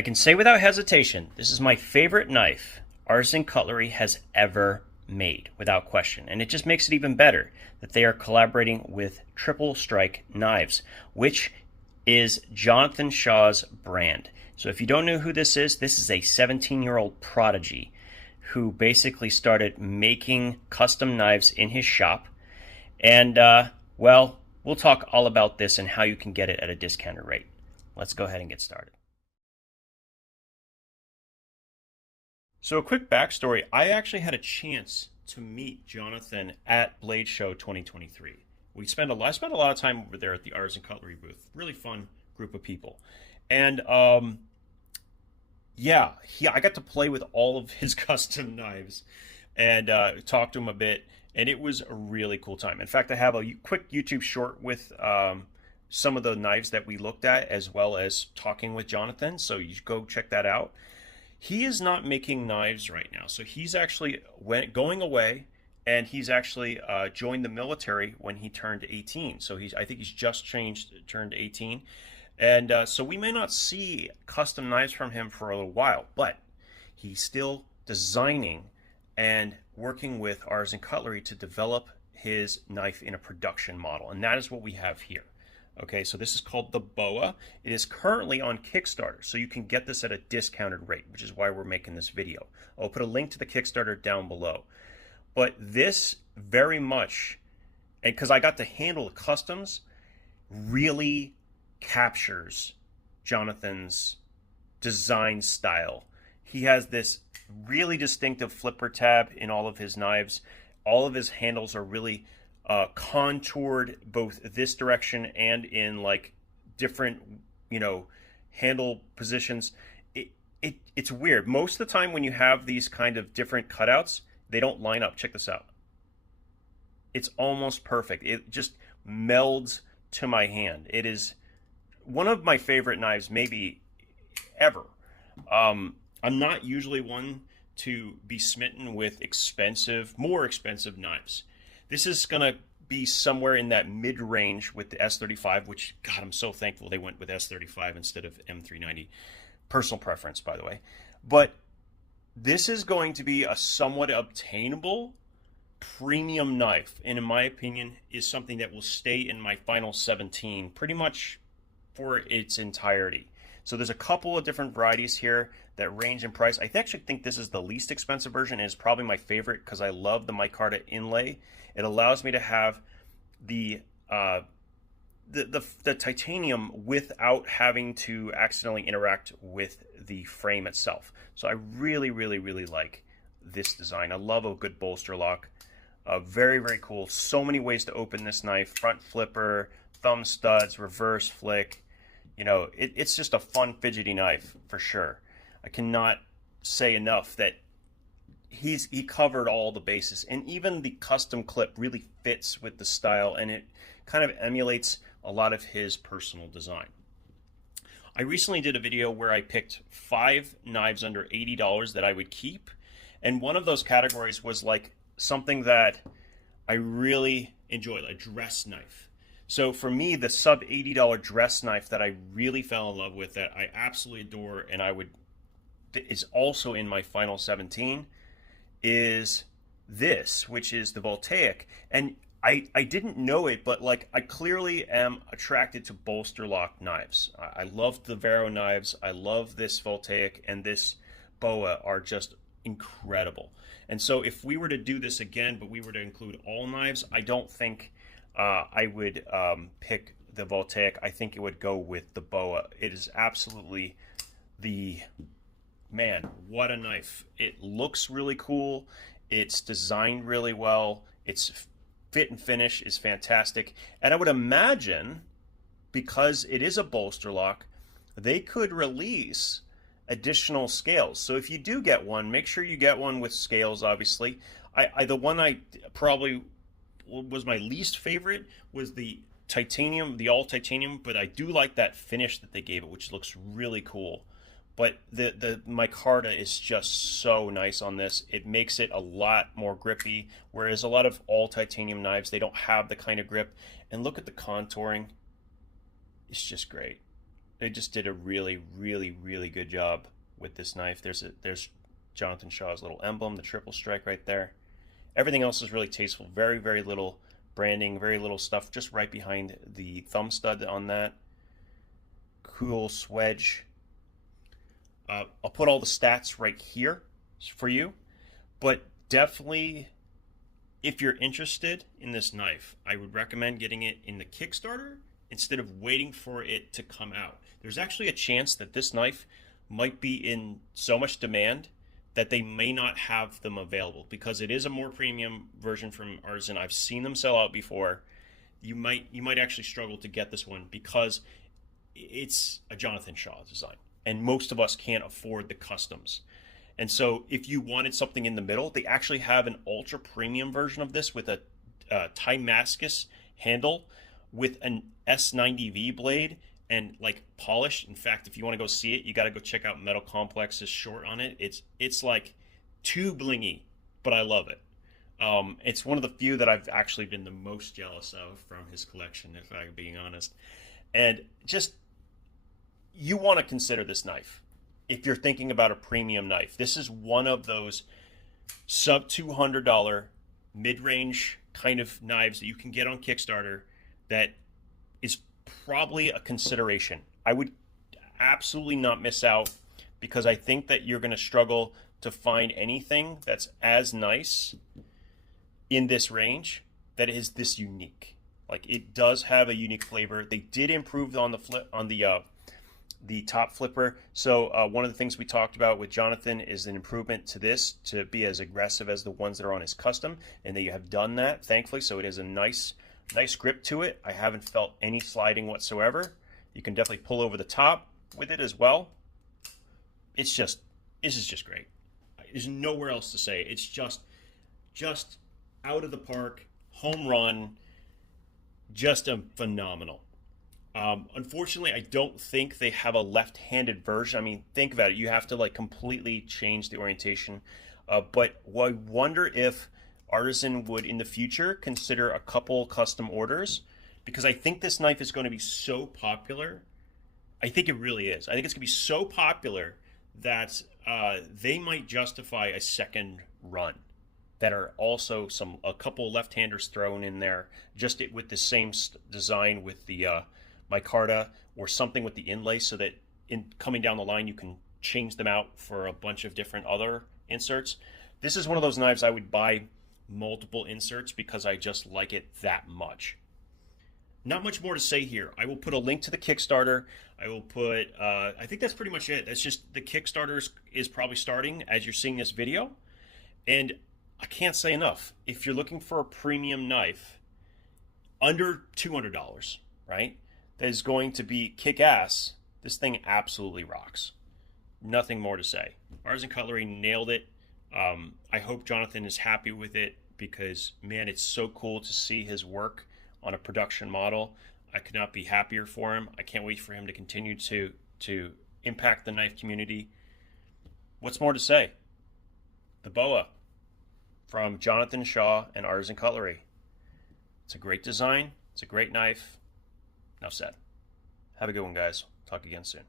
I can say without hesitation, this is my favorite knife Artisan Cutlery has ever made, without question. And it just makes it even better that they are collaborating with Triple Strike Knives, which is Jonathan Shaw's brand. So if you don't know who this is a 17-year-old prodigy who basically started making custom knives in his shop. And, well, we'll talk all about this and how you can get it at a discounted rate. Let's go ahead and get started. So a quick backstory, I actually had a chance to meet Jonathan at Blade Show 2023. I spent a lot of time over there at the Artisan Cutlery booth. Really fun group of people. And yeah, I got to play with all of his custom knives and talk to him a bit, and it was a really cool time. In fact, I have a quick YouTube short with some of the knives that we looked at, as well as talking with Jonathan, so you go check that out. He is not making knives right now, so he's actually going away, and he's actually joined the military when he turned 18. So I think he's just turned 18, and so we may not see custom knives from him for a little while, but he's still designing and working with Artisan Cutlery to develop his knife in a production model, and that is what we have here. Okay, so this is called the BOA. It is currently on Kickstarter, so you can get this at a discounted rate, which is why we're making this video. I'll put a link to the Kickstarter down below. But this very much, and because I got to handle the customs, really captures Jonathan's design style. He has this really distinctive flipper tab in all of his knives. All of his handles are really contoured both this direction and in like different, handle positions. It's weird. Most of the time when you have these kind of different cutouts, they don't line up. Check this out. It's almost perfect. It just melds to my hand. It is one of my favorite knives maybe ever. I'm not usually one to be smitten with more expensive knives. This is going to be somewhere in that mid-range with the S35, which, God, I'm so thankful they went with S35 instead of M390. Personal preference, by the way. But this is going to be a somewhat obtainable premium knife, and in my opinion, is something that will stay in my final 17 pretty much for its entirety. So there's a couple of different varieties here that range in price. I actually think this is the least expensive version, and it's probably my favorite because I love the micarta inlay. It allows me to have the titanium without having to accidentally interact with the frame itself. So I really, really, really like this design. I love a good bolster lock. Very, very cool. So many ways to open this knife. Front flipper, thumb studs, reverse flick. It's just a fun, fidgety knife for sure. I cannot say enough that he covered all the bases, and even the custom clip really fits with the style, and it kind of emulates a lot of his personal design. I recently did a video where I picked 5 knives under $80 that I would keep, and one of those categories was like something that I really enjoyed, a dress knife. So for me, the sub $80 dress knife that I really fell in love with, that I absolutely adore, and is also in my final 17, is this, which is the Voltaic. And I didn't know it, but like I clearly am attracted to bolster lock knives. I love the Vero knives. I love this Voltaic, and this BOA are just incredible. And so if we were to do this again, but we were to include all knives, I don't think I would pick the Voltaic. I think it would go with the BOA. It is absolutely man, what a knife. It looks really cool. It's designed really well. Its fit and finish is fantastic. And I would imagine, because it is a bolster lock, they could release additional scales. So if you do get one, make sure you get one with scales, obviously. The one I probably was my least favorite was the titanium, the all titanium, but I do like that finish that they gave it, which looks really cool. But the micarta is just so nice on this. It makes it a lot more grippy, whereas a lot of all titanium knives, they don't have the kind of grip. And look at the contouring. It's just great. they just did a really, really, really good job with this knife. There's Jonathan Shaw's little emblem, the triple strike right there. Everything else is really tasteful. Very, very little branding, very little stuff just right behind the thumb stud on that. Cool swedge. I'll put all the stats right here for you, but definitely if you're interested in this knife, I would recommend getting it in the Kickstarter instead of waiting for it to come out. There's actually a chance that this knife might be in so much demand that they may not have them available because it is a more premium version from Artisan. I've seen them sell out before. You might actually struggle to get this one because it's a Jonathan Shaw design, and most of us can't afford the customs. And so if you wanted something in the middle, they actually have an ultra premium version of this with a Damascus handle with an S90V blade and like polish. In fact, if you want to go see it, you got to go check out Metal Complex's short on it. It's like too blingy, but I love it. It's one of the few that I've actually been the most jealous of from his collection, if I'm being honest. And just, you want to consider this knife. If you're thinking about a premium knife, this is one of those sub $200 mid-range kind of knives that you can get on Kickstarter that is probably a consideration. I would absolutely not miss out because I think that you're going to struggle to find anything that's as nice in this range that is this unique. Like, it does have a unique flavor. They did improve on the top flipper. So one of the things we talked about with Jonathan is an improvement to this to be as aggressive as the ones that are on his custom, and they have done that, thankfully. So it has a nice grip to it. I haven't felt any sliding whatsoever. You can definitely pull over the top with it as well. This is just great. There's nowhere else to say. It's just out of the park, home run, just a phenomenal. Unfortunately, I don't think they have a left-handed version. I mean, think about it. You have to like completely change the orientation. But I wonder if Artisan would in the future consider a couple custom orders, because I think this knife is going to be so popular. I think it really is. I think it's going to be so popular that they might justify a second run that are also a couple left-handers thrown in there, just with the same design with the micarta or something with the inlay, so that in coming down the line you can change them out for a bunch of different other inserts. This is one of those knives I would buy multiple inserts because I just like it that much. Not much more to say here. I will put a link to the Kickstarter. I will put, I think that's pretty much it. That's just the Kickstarter is probably starting as you're seeing this video. And I can't say enough. If you're looking for a premium knife under $200, right, that is going to be kick-ass, this thing absolutely rocks. Nothing more to say. Artisan Cutlery nailed it. I hope Jonathan is happy with it because, man, it's so cool to see his work on a production model. I could not be happier for him. I can't wait for him to continue to impact the knife community. What's more to say? The BOA from Jonathan Shaw and Artisan Cutlery. It's a great design. It's a great knife. Enough said. Have a good one, guys. Talk again soon.